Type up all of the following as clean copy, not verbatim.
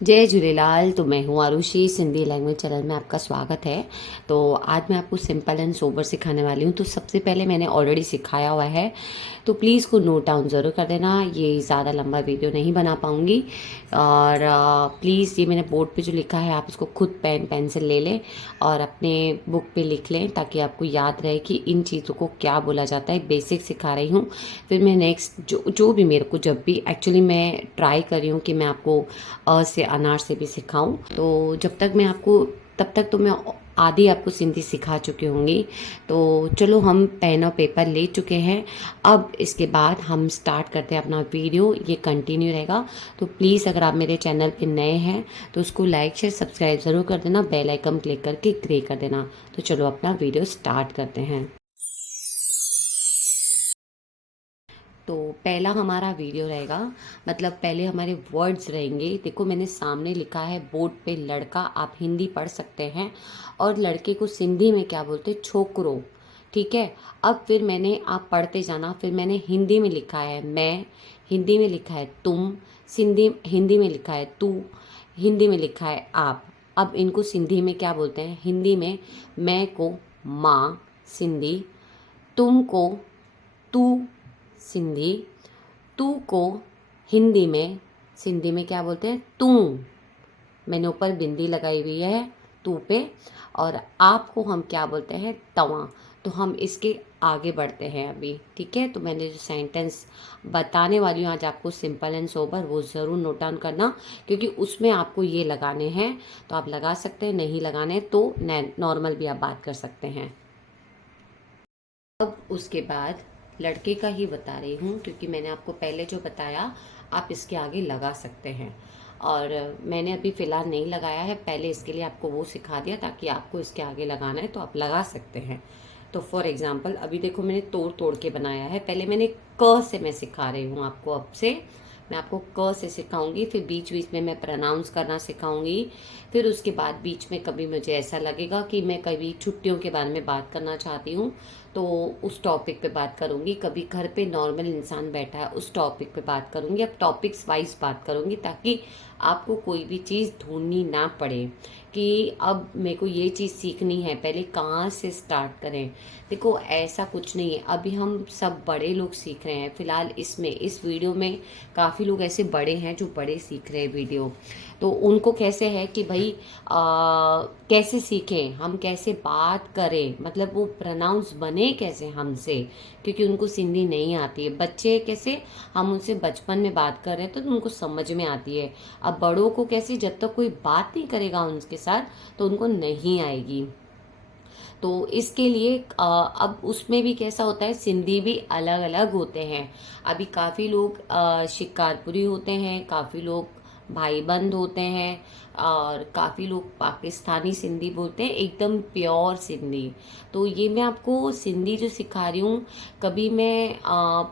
जय झूलेलाल। तो मैं हूँ आरुषि, सिंधी लैंग्वेज चैनल में आपका स्वागत है। तो आज मैं आपको सिंपल एंड सोबर सिखाने वाली हूँ। तो सबसे पहले मैंने ऑलरेडी सिखाया हुआ है, तो प्लीज़ को नोट डाउन ज़रूर कर देना। ये ज़्यादा लंबा वीडियो नहीं बना पाऊँगी। और प्लीज़ ये मैंने बोर्ड पे जो लिखा है आप उसको खुद पेन पेंसिल ले लें और अपने बुक पे लिख लें, ताकि आपको याद रहे कि इन चीज़ों को क्या बोला जाता है। बेसिक सिखा रही हूँ। फिर मैं नेक्स्ट जो जो भी मेरे को, जब भी एक्चुअली मैं ट्राई कर रही हूँ कि मैं आपको से अनार से भी सिखाऊं। तो जब तक मैं आपको, तब तक तो मैं आधी आपको सिंधी सिखा चुकी होंगी। तो चलो, हम पेन और पेपर ले चुके हैं। अब इसके बाद हम स्टार्ट करते हैं अपना वीडियो। ये कंटिन्यू रहेगा। तो प्लीज़ अगर आप मेरे चैनल पे नए हैं तो उसको लाइक शेयर सब्सक्राइब ज़रूर कर देना, बेल आइकन क्लिक करके ग्रे कर देना। तो चलो अपना वीडियो स्टार्ट करते हैं। तो पहला हमारा वीडियो रहेगा, मतलब पहले हमारे वर्ड्स रहेंगे। देखो, मैंने सामने लिखा है बोर्ड पे लड़का, आप हिंदी पढ़ सकते हैं। और लड़के को सिंधी में क्या बोलते हैं? छोकरो। ठीक है। अब फिर मैंने, आप पढ़ते जाना, फिर मैंने हिंदी में लिखा है मैं, हिंदी में लिखा है तुम, हिंदी में लिखा है तू, हिंदी में लिखा है आप। अब इनको सिंधी में क्या बोलते हैं? हिंदी में मैं को माँ सिंधी, तुम को तू सिंधी, तू को हिंदी में, सिंधी में क्या बोलते हैं? तू। मैंने ऊपर बिंदी लगाई हुई है तू पे। और आपको हम क्या बोलते हैं? तवा। तो हम इसके आगे बढ़ते हैं अभी। ठीक है। तो मैंने जो सेंटेंस बताने वाली हूँ आज आपको, सिंपल एंड सोबर, वो ज़रूर नोट डाउन करना, क्योंकि उसमें आपको ये लगाने हैं। तो आप लगा सकते हैं, नहीं लगाने तो नॉर्मल भी आप बात कर सकते हैं। अब उसके बाद लड़के का ही बता रही हूँ, क्योंकि मैंने आपको पहले जो बताया आप इसके आगे लगा सकते हैं। और मैंने अभी फ़िलहाल नहीं लगाया है, पहले इसके लिए आपको वो सिखा दिया ताकि आपको इसके आगे लगाना है तो आप लगा सकते हैं। तो फॉर एग्ज़ाम्पल अभी देखो, मैंने तोड़ तोड़ के बनाया है। पहले मैंने क से मैं सिखा रही हूँ आपको। अब से मैं आपको क से सिखाऊंगी, फिर बीच बीच में मैं प्रोनाउंस करना सिखाऊंगी। फिर उसके बाद बीच में कभी मुझे ऐसा लगेगा कि मैं कभी छुट्टियों के बारे में बात करना चाहती हूँ तो उस टॉपिक पे बात करूँगी। कभी घर पे नॉर्मल इंसान बैठा है, उस टॉपिक पे बात करूँगी। अब टॉपिक्स वाइज बात करूँगी, ताकि आपको कोई भी चीज़ ढूंढनी ना पड़े कि अब मेरे को ये चीज़ सीखनी है, पहले कहाँ से स्टार्ट करें। देखो, ऐसा कुछ नहीं है। अभी हम सब बड़े लोग सीख रहे हैं फ़िलहाल। इसमें, इस वीडियो में काफ़ी लोग ऐसे बड़े हैं जो बड़े सीख रहे हैं वीडियो। तो उनको कैसे है कि भाई कैसे सीखें हम, कैसे बात करें, मतलब वो प्रोनाउंस बने कैसे हमसे, क्योंकि उनको सिंधी नहीं आती है। बच्चे कैसे, हम उनसे बचपन में बात कर रहे हैं तो उनको समझ में आती है। अब बड़ों को कैसे, जब तक कोई बात नहीं करेगा उनके साथ तो उनको नहीं आएगी। तो इसके लिए अब उसमें भी कैसा होता है, सिंधी भी अलग अलग होते हैं। अभी काफ़ी लोग शिकारपुरी होते हैं, काफ़ी लोग भाईबंद होते हैं, और काफ़ी लोग पाकिस्तानी सिंधी बोलते हैं, एकदम प्योर सिंधी। तो ये मैं आपको सिंधी जो सिखा रही हूँ, कभी मैं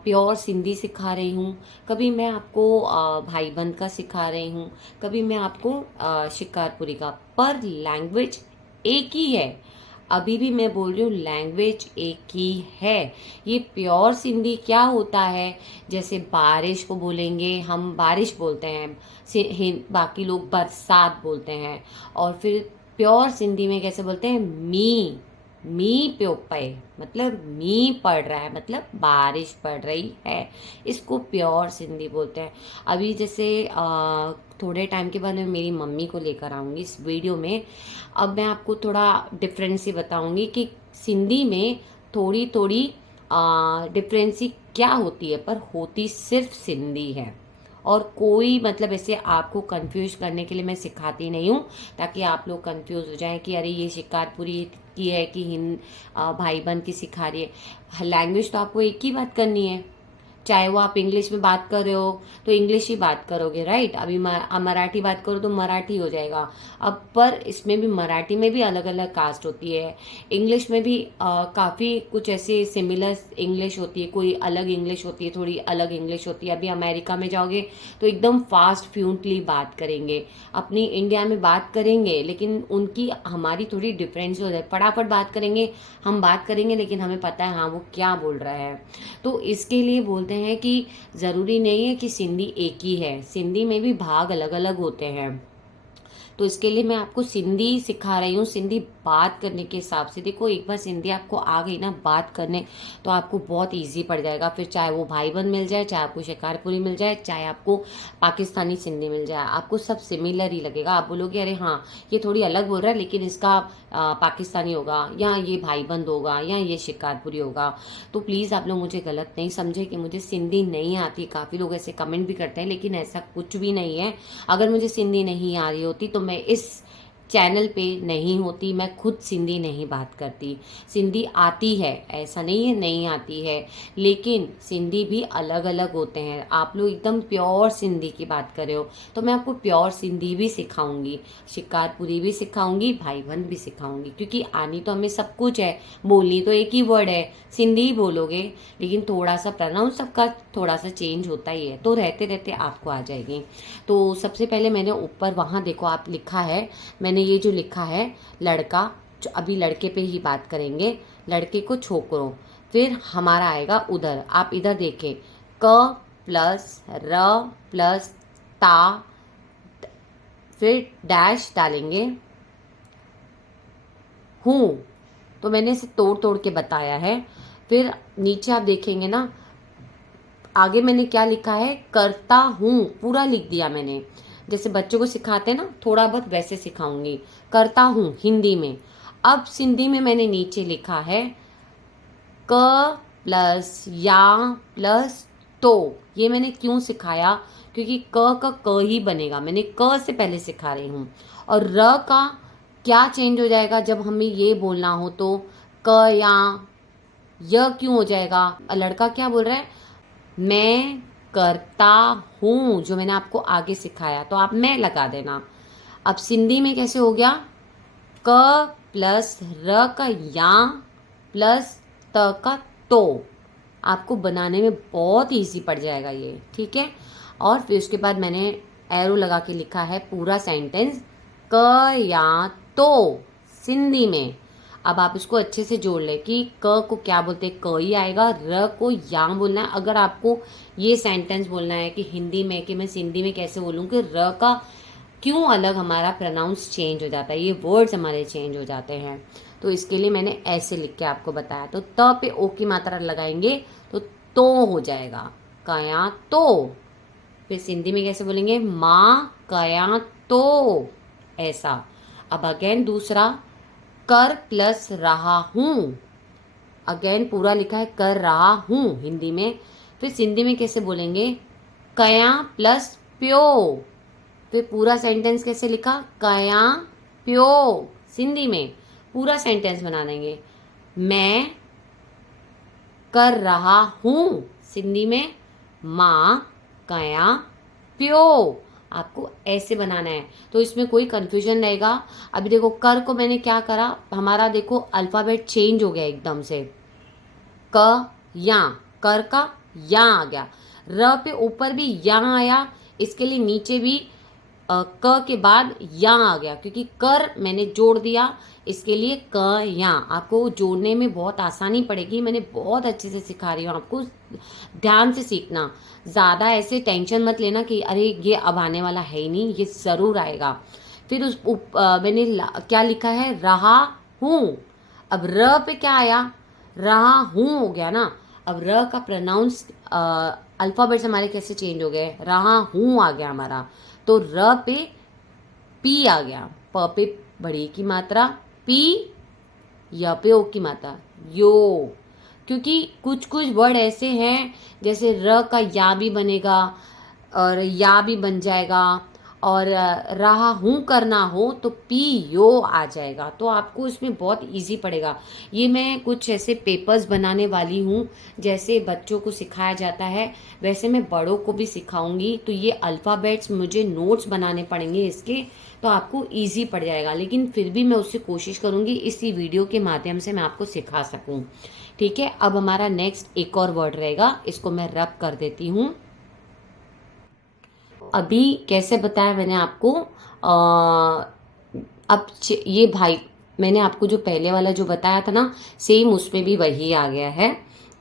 प्योर सिंधी सिखा रही हूँ, कभी मैं आपको भाईबंद का सिखा रही हूँ, कभी मैं आपको शिकारपुरी का, पर लैंग्वेज एक ही है। अभी भी मैं बोल रही हूँ, लैंग्वेज एक ही है। ये प्योर सिंधी क्या होता है? जैसे बारिश को बोलेंगे हम बारिश बोलते हैं, बाकी लोग बरसात बोलते हैं। और फिर प्योर सिंधी में कैसे बोलते हैं? मी प्यो पे, मतलब मी पड़ रहा है, मतलब बारिश पड़ रही है। इसको प्योर सिंधी बोलते हैं। अभी जैसे थोड़े टाइम के बाद मैं मेरी मम्मी को लेकर आऊँगी इस वीडियो में। अब मैं आपको थोड़ा डिफरेंस ही बताऊँगी कि सिंधी में थोड़ी थोड़ी डिफरेंसी क्या होती है, पर होती सिर्फ सिंधी है। और कोई, मतलब ऐसे आपको कंफ्यूज करने के लिए मैं सिखाती नहीं हूँ, ताकि आप लोग कंफ्यूज हो जाएं कि अरे ये शिकारपुरी की है कि भाईबंद की सिखा रही है। लैंग्वेज तो आपको एक ही बात करनी है। चाहे वो आप इंग्लिश में बात कर रहे हो तो इंग्लिश ही बात करोगे, राइट। अभी मराठी बात करो तो मराठी हो जाएगा। अब पर इसमें भी, मराठी में भी अलग अलग कास्ट होती है। इंग्लिश में भी काफ़ी कुछ ऐसे सिमिलर इंग्लिश होती है, कोई अलग इंग्लिश होती है, थोड़ी अलग इंग्लिश होती है। अभी अमेरिका में जाओगे तो एकदम फास्ट फ्लूएंटली बात करेंगे, अपनी इंडिया में बात करेंगे, लेकिन उनकी हमारी थोड़ी डिफरेंस हो जाए। फटाफट बात करेंगे, हम बात करेंगे, लेकिन हमें पता है हाँ वो क्या बोल रहा है। तो इसके लिए बोलते हैं कि ज़रूरी नहीं है कि सिंधी एक ही है, सिंधी में भी भाग अलग अलग होते हैं। तो इसके लिए मैं आपको सिंधी सिखा रही हूँ, सिंधी बात करने के हिसाब से। देखो एक बार सिंधी आपको आ गई ना बात करने, तो आपको बहुत ईजी पड़ जाएगा। फिर चाहे वो भाई बंद मिल जाए, चाहे आपको शिकारपुरी मिल जाए, चाहे आपको पाकिस्तानी सिंधी मिल जाए, आपको सब सिमिलर ही लगेगा। आप बोलोगे अरे हाँ ये थोड़ी अलग बोल रहा है, लेकिन इसका पाकिस्तानी होगा, या ये भाईबंद होगा, या ये शिकारपुरी होगा। तो प्लीज़ आप लोग मुझे गलत नहीं समझे कि मुझे सिंधी नहीं आती। काफ़ी लोग ऐसे कमेंट भी करते हैं, लेकिन ऐसा कुछ भी नहीं है। अगर मुझे सिंधी नहीं आ रही होती तो मैं इस चैनल पे नहीं होती, मैं खुद सिंधी नहीं बात करती। सिंधी आती है, ऐसा नहीं है नहीं आती है, लेकिन सिंधी भी अलग अलग होते हैं। आप लोग एकदम प्योर सिंधी की बात कर रहे हो, तो मैं आपको प्योर सिंधी भी सिखाऊंगी, शिकारपुरी भी सिखाऊंगी, भाईबंद भी सिखाऊंगी, क्योंकि आनी तो हमें सब कुछ है। बोलनी तो एक ही वर्ड है, सिंधी ही बोलोगे, लेकिन थोड़ा सा प्रोनाउंस सबका थोड़ा सा चेंज होता ही है, तो रहते रहते आपको आ जाएगी। तो सबसे पहले मैंने ऊपर वहाँ देखो आप लिखा है, मैंने ये जो लिखा है लड़का, जो अभी लड़के पे ही बात करेंगे, लड़के को छोकरो। फिर हमारा आएगा उधर, आप इधर देखें, क प्लस र प्लस ता, फिर डैश डालेंगे, हूँ, तो मैंने इसे तोड़ तोड़ के बताया है। फिर नीचे आप देखेंगे ना, आगे मैंने क्या लिखा है, करता हूँ, पूरा लिख दिया मैंने। जैसे बच्चों को सिखाते हैं ना, थोड़ा बहुत वैसे सिखाऊंगी। करता हूँ हिंदी में। अब सिंधी में मैंने नीचे लिखा है क प्लस या प्लस तो। ये मैंने क्यों सिखाया, क्योंकि क का क ही बनेगा, मैंने क से पहले सिखा रही हूँ। और र का क्या चेंज हो जाएगा जब हमें ये बोलना हो, तो क या य क्यों हो जाएगा। लड़का क्या बोल रहा है, मैं करता हूँ, जो मैंने आपको आगे सिखाया, तो आप मैं लगा देना। अब सिंधी में कैसे हो गया, क प्लस र का या प्लस त का तो। आपको बनाने में बहुत इजी पड़ जाएगा ये, ठीक है। और फिर उसके बाद मैंने एरो लगा के लिखा है पूरा सेंटेंस, क या तो सिंधी में। अब आप इसको अच्छे से जोड़ लें कि क को क्या बोलते हैं, क ही आएगा, र को या बोलना है। अगर आपको ये सेंटेंस बोलना है कि हिंदी में, कि मैं सिंधी में कैसे बोलूँ कि र का क्यों अलग हमारा प्रोनाउंस चेंज हो जाता है, ये वर्ड्स हमारे चेंज हो जाते हैं, तो इसके लिए मैंने ऐसे लिख के आपको बताया। तो त पे ओ की मात्रा लगाएंगे तो हो जाएगा, कया तो। फिर सिंधी में कैसे बोलेंगे, माँ कया तो, ऐसा। अब अगेन दूसरा, कर प्लस रहा हूँ, अगेन पूरा लिखा है कर रहा हूँ हिंदी में। फिर सिंधी में कैसे बोलेंगे, कया प्लस प्यो। फिर पूरा सेंटेंस कैसे लिखा, कया प्यो सिंधी में, पूरा सेंटेंस बना देंगे। मैं कर रहा हूँ सिंधी में, माँ कया प्यो। आपको ऐसे बनाना है, तो इसमें कोई कंफ्यूजन रहेगा। अभी देखो कर को मैंने क्या करा, हमारा देखो अल्फ़ाबेट चेंज हो गया एकदम से, क या, कर का या आ गया, र पे ऊपर भी या आया, इसके लिए नीचे भी क के बाद या आ गया, क्योंकि कर मैंने जोड़ दिया, इसके लिए क या। आपको जोड़ने में बहुत आसानी पड़ेगी, मैंने बहुत अच्छे से सिखा रही हूँ आपको, ध्यान से सीखना। ज़्यादा ऐसे टेंशन मत लेना कि अरे ये अब आने वाला है ही नहीं, ये ज़रूर आएगा। फिर मैंने क्या लिखा है, रहा हूँ। अब र पे क्या आया, रहा हूँ हो गया ना। अब र का प्रोनाउंस अल्फ़ाबेट्स हमारे कैसे चेंज हो गए, रहा हूँ आ गया हमारा, तो र पे पी आ गया, प पे बड़ी की मात्रा पी, य पे ओ की मात्रा यो। क्योंकि कुछ कुछ वर्ड ऐसे हैं जैसे र का या भी बनेगा और या भी बन जाएगा, और रहा हूँ करना हो तो पी यो आ जाएगा, तो आपको इसमें बहुत इजी पड़ेगा। ये मैं कुछ ऐसे पेपर्स बनाने वाली हूँ, जैसे बच्चों को सिखाया जाता है वैसे मैं बड़ों को भी सिखाऊंगी। तो ये अल्फ़ाबेट्स मुझे नोट्स बनाने पड़ेंगे इसके, तो आपको इजी पड़ जाएगा, लेकिन फिर भी मैं उससे कोशिश करूँगी इसी वीडियो के माध्यम से मैं आपको सिखा सकूँ, ठीक है। अब हमारा नेक्स्ट एक और वर्ड रहेगा, इसको मैं रब कर देती हूँ। अभी कैसे बताया मैंने आपको, अब ये भाई, मैंने आपको जो पहले वाला जो बताया था ना, सेम उसमें भी वही आ गया है।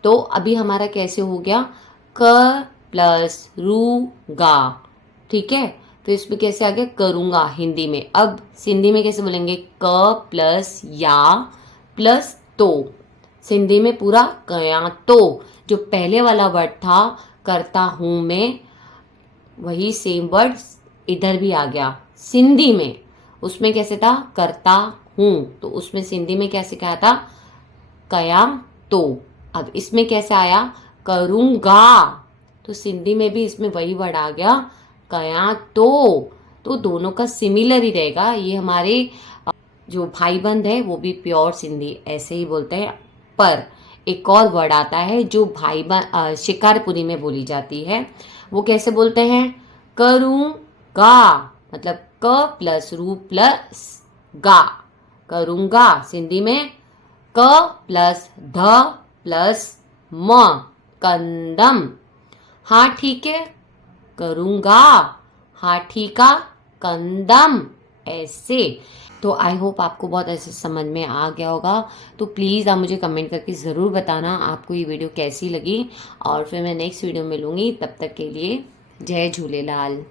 तो अभी हमारा कैसे हो गया, क प्लस रू गा, ठीक है। तो इसमें कैसे आ गया करूँगा हिंदी में। अब सिंधी में कैसे बोलेंगे, क प्लस या प्लस तो। सिंधी में पूरा कया तो, जो पहले वाला वर्ड था करता हूँ मैं, वही सेम वर्ड इधर भी आ गया सिंधी में। उसमें कैसे था करता हूँ, तो उसमें सिंधी में क्या सिखाया था कया तो। अब इसमें कैसे आया करूँगा, तो सिंधी में भी इसमें वही वर्ड आ गया कया तो दोनों का सिमिलर ही रहेगा। ये हमारे जो भाई बंद है वो भी प्योर सिंधी ऐसे ही बोलते हैं। पर एक और वर्ड आता है जो शिकारपुरी में बोली जाती है, वो कैसे बोलते हैं करूँगा, मतलब क प्लस रू प्लस गा, करूँगा। सिंधी में क प्लस ध प्लस म, कंदम। हाँ ठीक है, करूँगा, हाथी का कंदम, ऐसे। तो आई होप आपको बहुत ऐसे समझ में आ गया होगा। तो प्लीज़ आप मुझे कमेंट करके ज़रूर बताना आपको ये वीडियो कैसी लगी, और फिर मैं नेक्स्ट वीडियो में मिलूँगी। तब तक के लिए जय झूलेलाल।